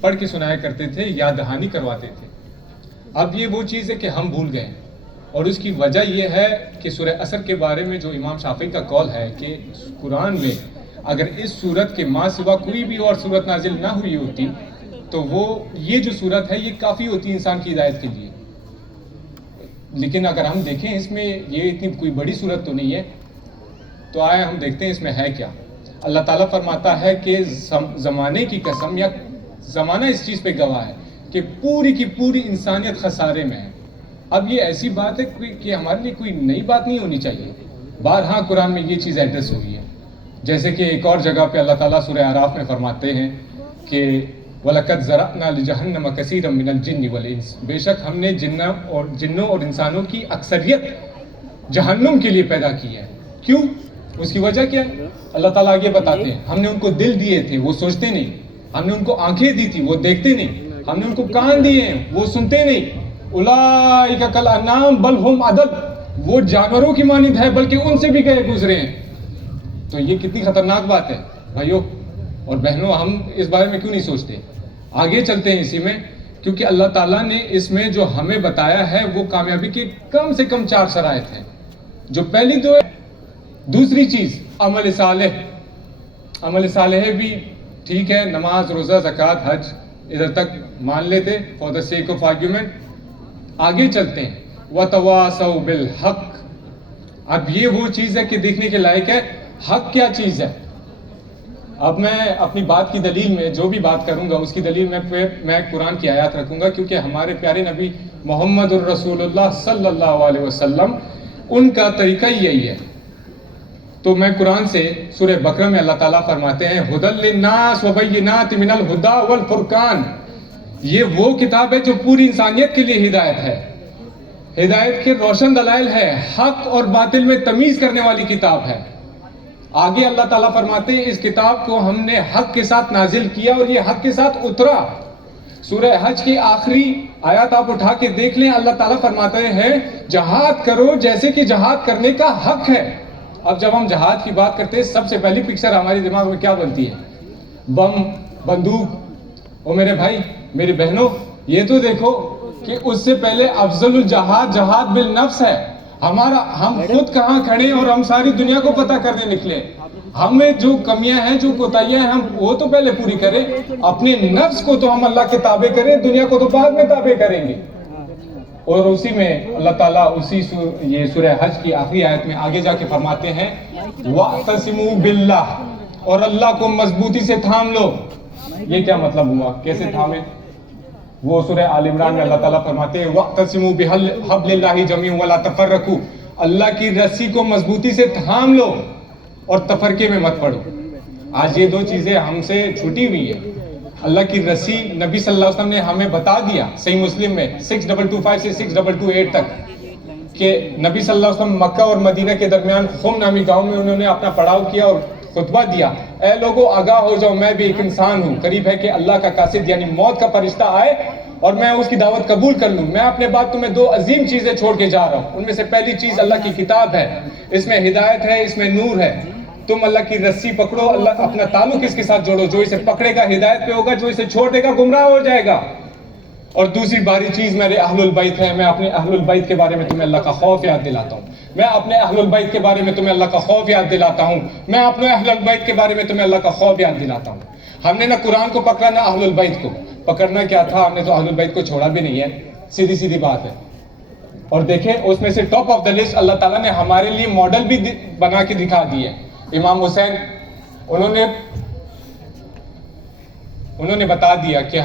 پڑھ کے سنایا کرتے تھے، یاد دہانی کرواتے تھے۔ اب یہ وہ چیز ہے کہ ہم بھول گئے ہیں، اور اس کی وجہ یہ ہے کہ سورہ عصر کے بارے میں جو امام شافعی کا قول ہے کہ قرآن میں اگر اس صورت کے ماں سوا کوئی بھی اور صورت نازل نہ ہوئی ہوتی تو وہ یہ جو صورت ہے یہ کافی ہوتی انسان کی ہدایت کے لیے۔ لیکن اگر ہم دیکھیں اس میں یہ اتنی کوئی بڑی صورت تو نہیں ہے، تو آئے ہم دیکھتے ہیں اس میں ہے کیا۔ اللہ تعالیٰ فرماتا ہے کہ زمانے کی قسم، یا زمانہ اس چیز پہ گواہ ہے کہ پوری کی پوری انسانیت خسارے میں ہے۔ اب یہ ایسی بات ہے کہ ہمارے لیے کوئی نئی بات نہیں ہونی چاہیے، بارہا قرآن میں یہ چیز ایڈریس ہوئی ہے۔ جیسے کہ ایک اور جگہ پہ اللہ تعالیٰ سورہ اعراف میں فرماتے ہیں کہ وَلَقَدْ ذَرَأْنَا لِجَهَنَّمَ كَثِيرًا مِنَ الْجِنِّ وَالْإِنسِ، بے شک ہم نے جنوں اور انسانوں کی اکثریت جہنم کے لیے پیدا کی ہے۔ کیوں؟ اس کی وجہ کیا ہے؟ اللہ تعالیٰ آگے بتاتے ہیں ہم نے ان کو دل دیے تھے وہ سوچتے نہیں، ہم نے ان کو آنکھیں دی تھی وہ دیکھتے نہیں، ہم نے ان کو کان دیے ہیں وہ سنتے نہیں۔ اولئک کالانعام بل ہم اضل، وہ جانوروں کی مانند ہے بلکہ ان سے بھی گئے گزرے ہیں۔ تو یہ کتنی خطرناک بات ہے بھائیوں اور بہنوں، ہم اس بارے میں کیوں نہیں سوچتے؟ آگے چلتے ہیں اسی میں، کیونکہ اللہ تعالیٰ نے اس میں جو ہمیں بتایا ہے وہ کامیابی کے کم سے کم 4 شرائط ہیں۔ جو پہلی دو ہے، دوسری چیز عمل صالح۔ عمل صالح بھی ٹھیک ہے، نماز، روزہ، زکوٰۃ، حج، ادھر تک مان لیتے for the sake of argument. آگے چلتے ہیں وَتَوَاصَوْا بِالْحَقِّ۔ اب یہ وہ چیز ہے کہ دیکھنے کے لائق ہے حق کیا چیز ہے۔ اب میں اپنی بات کی دلیل میں جو بھی بات کروں گا اس کی دلیل میں قرآن کی آیات رکھوں گا، کیونکہ ہمارے پیارے نبی محمد الرسول اللہ صلی اللہ علیہ وسلم ان کا طریقہ یہی ہے۔ تو میں قرآن سے سورہ بقرہ میں اللہ تعالیٰ فرماتے ہیں ہدی للناس وبینات من الہدی والفرقان، یہ وہ کتاب ہے جو پوری انسانیت کے لیے ہدایت ہے، ہدایت کے روشن دلائل ہے، حق اور باطل میں تمیز کرنے والی کتاب ہے۔ آگے اللہ تعالیٰ فرماتے ہیں اس کتاب کو ہم نے حق کے ساتھ نازل کیا اور یہ حق کے ساتھ اترا۔ سورہ حج کی آخری آیات آپ اٹھا کے دیکھ لیں، اللہ تعالیٰ فرماتے ہیں جہاد کرو جیسے کہ جہاد کرنے کا حق ہے۔ اب جب ہم جہاد کی بات کرتے ہیں سب سے پہلی پکچر ہمارے دماغ میں کیا بنتی ہے؟ بم، بندوق۔ اور میرے بھائی میری بہنوں یہ تو دیکھو کہ اس سے پہلے افضل الجہاد جہاد بالنفس ہے۔ ہم خود کہاں کھڑے اور ہم ساری دنیا کو پتہ کرنے نکلے۔ ہمیں جو کمیاں ہیں جو کوتاہیاں ہیں ہم وہ تو پہلے پوری کریں، اپنے نفس کو تو ہم اللہ کے تابع کریں، دنیا کو تو بعد میں تابع کریں گے۔ اور اسی میں اللہ تعالیٰ یہ سورہ حج کی آخری آیت میں آگے جا کے فرماتے ہیں وَاعْتَصِمُوا بِاللَّهِ، اور اللہ کو مضبوطی سے تھام لو۔ یہ کیا مطلب ہوا؟ کیسے تھامیں؟ وہ سورہ آل عمران میں اللہ تعالیٰ فرماتے ہیں وَاعْتَصِمُوا بِحَبْلِ اللَّهِ جَمِيعًا وَلَا تَفَرَّقُوا، اللہ کی رسی کو مضبوطی سے تھام لو اور تفرقے میں مت پڑو۔ آج یہ دو چیزیں ہم سے چھوٹی ہوئی ہیں۔ اللہ کی رسی نبی صلی اللہ علیہ وسلم نے ہمیں بتا دیا صحیح مسلم میں 6225 سے 6228 تک کہ نبی صلی اللہ علیہ وسلم مکہ اور مدینہ کے درمیان خم نامی گاؤں میں انہوں نے اپنا پڑاؤ کیا اور خطبہ دیا، اے لوگوں آگاہ ہو جاؤ میں بھی ایک انسان ہوں، قریب ہے کہ اللہ کا قاصد یعنی موت کا فرشتہ آئے اور میں اس کی دعوت قبول کر لوں۔ میں اپنے بعد تمہیں 2 عظیم چیزیں چھوڑ کے جا رہا ہوں، ان میں سے پہلی چیز اللہ کی کتاب ہے، اس میں ہدایت ہے، اس میں نور ہے۔ تم اللہ کی رسی پکڑو، اللہ اپنا تعلق اس کے ساتھ جوڑو، جو اسے پکڑے گا ہدایت پہ ہوگا، جو اسے چھوڑ دے گا گمراہ ہو جائے گا۔ اور دوسری باری چیز میرے اہل البیت ہے، میں اپنے اہل البیت کے بارے میں تمہیں اللہ کا خوف یاد دلاتا ہوں، میں اپنے اہل البیت کے بارے میں تمہیں اللہ کا خوف یاد دلاتا ہوں، میں اپنے اہل البیت کے بارے میں تمہیں اللہ کا خوف یاد دلاتا ہوں۔ ہم نے نہ قرآن کو پکڑا نہ اہل البیت کو پکڑنا کیا تھا، ہم نے تو اہل البیت کو چھوڑا بھی نہیں ہے، سیدھی سیدھی بات ہے۔ اور دیکھیں اس میں سے ٹاپ آف دا لسٹ اللہ تعالیٰ نے ہمارے لیے ماڈل بھی بنا کے دکھا دی ہے۔ امام حسین انہوں نے بتا دیا کہ